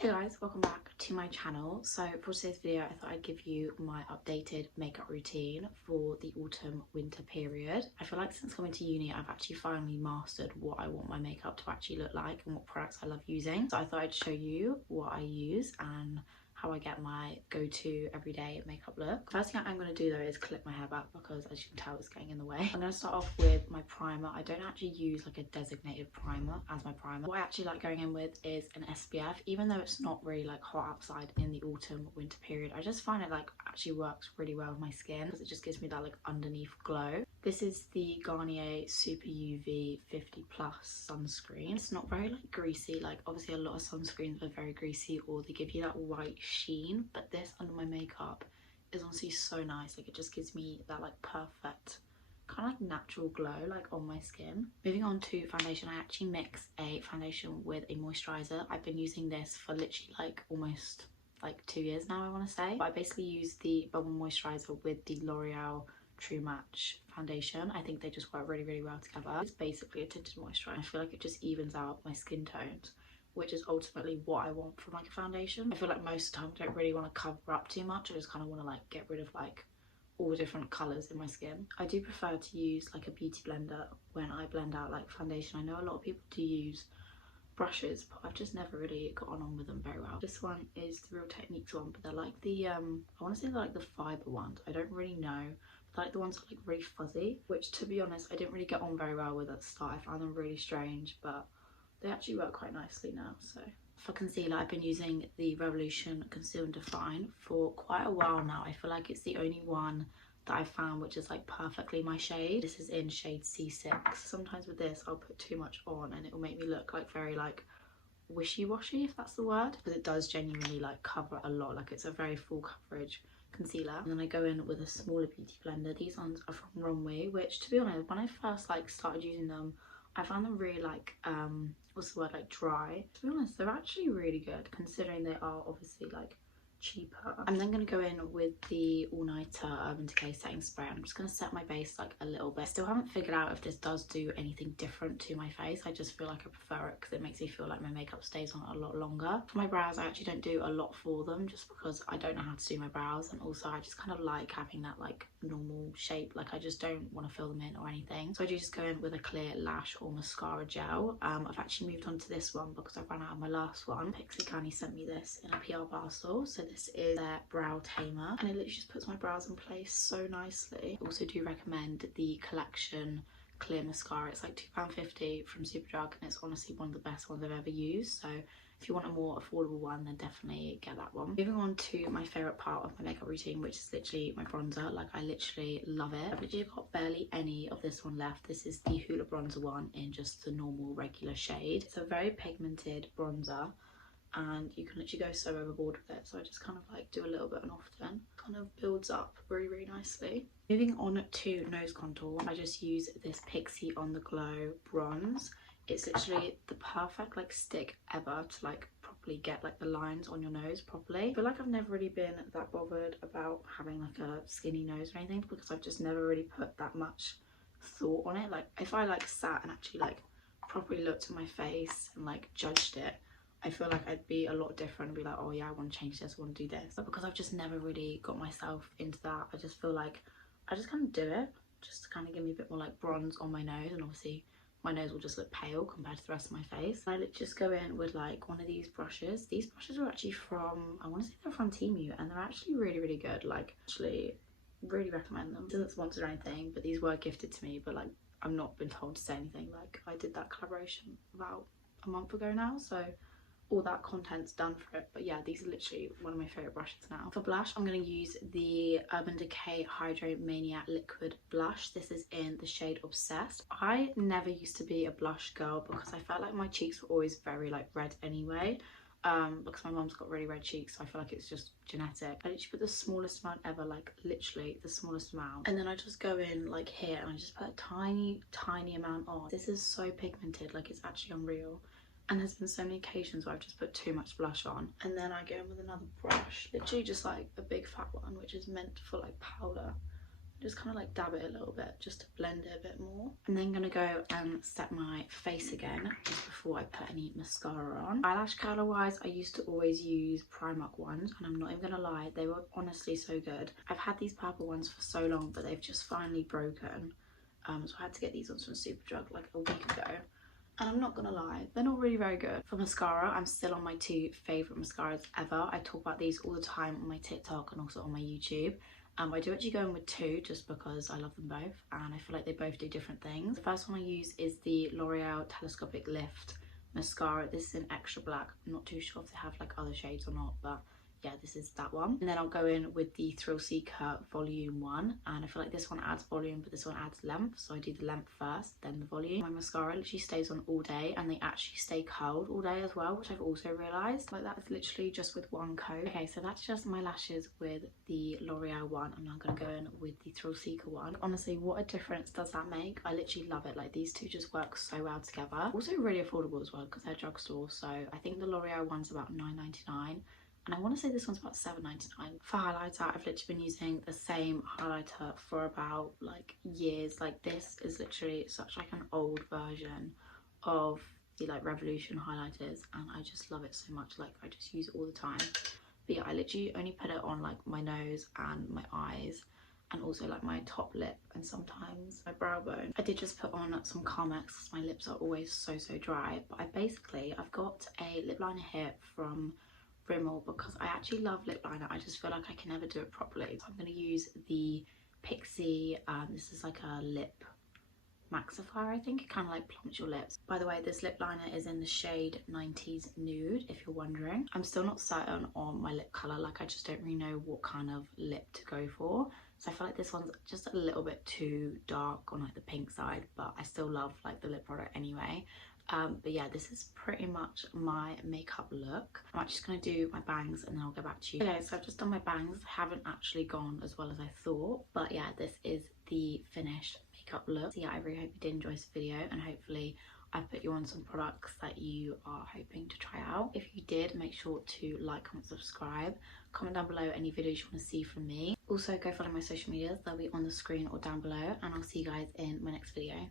Hey guys, welcome back to my channel. So for today's video I thought I'd give you my updated makeup routine for the autumn winter period. I feel like since coming to uni I've actually finally mastered what I want my makeup to actually look like and what products I love using. So I thought I'd show you what I use and how I get my go-to everyday makeup look. First thing I'm going to do though is clip my hair back because as you can tell it's getting in the way. I'm going to start off with my primer. I don't actually use like a designated primer as my primer. What I actually like going in with is an SPF, even though it's not really like hot outside in the autumn winter period. I just find it like actually works really well with my skin because it just gives me that like underneath glow. This is the Garnier Super UV 50 Plus sunscreen. It's not very like greasy, like obviously a lot of sunscreens are very greasy or they give you that white sheen, but this under my makeup is honestly so nice. Like it just gives me that like perfect kind of like natural glow like on my skin. Moving on to foundation, I actually mix a foundation with a moisturizer. I've been using this for literally like almost like 2 years now, I want to say. But I basically use the bubble moisturizer with the L'Oreal True Match foundation. I think they just work really well together. It's basically a tinted moisturizer. I feel like it just evens out my skin tones, which is ultimately what I want from like a foundation. I feel like most of the time I don't really want to cover up too much. I just kind of want to like get rid of like all different colours in my skin. I do prefer to use like a beauty blender when I blend out like foundation. I know a lot of people do use brushes, but I've just never really gotten on with them very well. This one is the Real Techniques one, but they're like the I want to say they're like the fibre ones. I don't really know. They're like the ones that are like really fuzzy, which to be honest I didn't really get on very well with at the start. I found them really strange, but they actually work quite nicely now. So for concealer, I've been using the Revolution Conceal and Define for quite a while now. I feel like it's the only one that I found which is like perfectly my shade. This is in shade C6. Sometimes with this I'll put too much on and it will make me look like very like wishy-washy, if that's the word, because it does genuinely like cover a lot. Like it's a very full coverage concealer. And then I go in with a smaller beauty blender. These ones are from Runway, which to be honest, when I first like started using them, I found them really like what's the word, like dry. To be honest, they're actually really good considering they are obviously like cheaper. I'm then going to go in with the All Nighter Urban Decay setting spray. I'm just going to set my base like a little bit. Still haven't figured out if this does do anything different to my face. I just feel like I prefer it because it makes me feel like my makeup stays on a lot longer. For my brows, I actually don't do a lot for them just because I don't know how to do my brows, and also I just kind of like having that like normal shape. Like I just don't want to fill them in or anything. So I do just go in with a clear lash or mascara gel. I've actually moved on to this one because I ran out of my last one. Pixie kindly sent me this in a PR parcel. So this is their brow tamer and it literally just puts my brows in place so nicely. I also do recommend the Collection clear mascara. It's like £2.50 from Superdrug and it's honestly one of the best ones I've ever used. So if you want a more affordable one, then definitely get that one. Moving on to my favourite part of my makeup routine, which is literally my bronzer. Like I literally love it. I've literally got barely any of this one left. This is the Hoola bronzer one in just the normal regular shade. It's a very pigmented bronzer and you can literally go so overboard with it, so I just kind of like do a little bit and often. Kind of builds up really nicely. Moving on to nose contour, I just use this Pixie On The Glow bronze. It's literally the perfect like stick ever to like properly get like the lines on your nose properly. I feel like I've never really been that bothered about having like a skinny nose or anything because I've just never really put that much thought on it. Like if I like sat and actually like properly looked at my face and like judged it, I feel like I'd be a lot different and be like, oh yeah, I want to change this, I want to do this. But because I've just never really got myself into that, I just feel like I just kind of do it just to kind of give me a bit more like bronze on my nose, and obviously my nose will just look pale compared to the rest of my face. I just go in with like one of these brushes. These brushes are actually from, I want to say they're from Temu, and they're actually really good. Like actually really recommend them. This isn't sponsored or anything, but these were gifted to me, but like I've not been told to say anything. Like I did that collaboration about a month ago now, so all that content's done for it. But yeah, these are literally one of my favorite brushes now. For blush, I'm going to use the Urban Decay Hydro Mania Liquid Blush. This is in the shade Obsessed. I never used to be a blush girl because I felt like my cheeks were always very like red anyway, because my mom's got really red cheeks, so I feel like it's just genetic. I literally put the smallest amount ever, like literally the smallest amount, and then I just go in like here and I just put a tiny amount on. This is so pigmented, like it's actually unreal. And there's been so many occasions where I've just put too much blush on. And then I go in with another brush, literally just like a big fat one, which is meant for like powder. Just kind of like dab it a little bit just to blend it a bit more. I'm then going to go and set my face again just before I put any mascara on. Eyelash curler wise, I used to always use Primark ones, and I'm not even going to lie, they were honestly so good. I've had these purple ones for so long, but they've just finally broken. So I had to get these ones from Superdrug like a week ago. And I'm not gonna lie, they're not really very good. For mascara, I'm still on my 2 favourite mascaras ever. I talk about these all the time on my TikTok and also on my YouTube. I do actually go in with 2 just because I love them both and I feel like they both do different things. The first one I use is the L'Oreal Telescopic Lift mascara. This is in extra black. I'm not too sure if they have like other shades or not, but yeah, this is that one. And then I'll go in with the Thrill Seeker Volume 1, and I feel like this one adds volume but this one adds length, so I do the length first then the volume. My mascara literally stays on all day, and they actually stay curled all day as well, which I've also realised. Like, that is literally just with one coat. Okay, so that's just my lashes with the L'Oreal one, and I'm gonna go in with the Thrill Seeker one. Honestly, what a difference does that make? I literally love it. Like, these two just work so well together. Also really affordable as well because they're drugstore, so I think the L'Oreal one's about £9.99. And I want to say this one's about £7.99. For highlighter, I've literally been using the same highlighter for about like years. Like, this is literally such like an old version of the like Revolution highlighters, and I just love it so much. Like, I just use it all the time. But yeah, I literally only put it on like my nose and my eyes, and also like my top lip and sometimes my brow bone. I did just put on some Carmex because my lips are always so dry. But I've got a lip liner here from Rimmel because I actually love lip liner. I just feel like I can never do it properly. So I'm going to use the Pixie, this is like a lip maxifier, I think. It kind of like plumps your lips. By the way, this lip liner is in the shade 90s Nude, if you're wondering. I'm still not certain on my lip colour, like I just don't really know what kind of lip to go for. So I feel like this one's just a little bit too dark on like the pink side, but I still love like the lip product anyway. But yeah, this is pretty much my makeup look. I'm actually just going to do my bangs and then I'll go back to you. Okay, so I've just done my bangs. I haven't actually gone as well as I thought, but yeah, this is the finished makeup look. So yeah, I really hope you did enjoy this video, and hopefully I've put you on some products that you are hoping to try out. If you did, make sure to like, comment, subscribe. Comment down below any videos you want to see from me. Also, go follow my social medias. They'll be on the screen or down below, and I'll see you guys in my next video.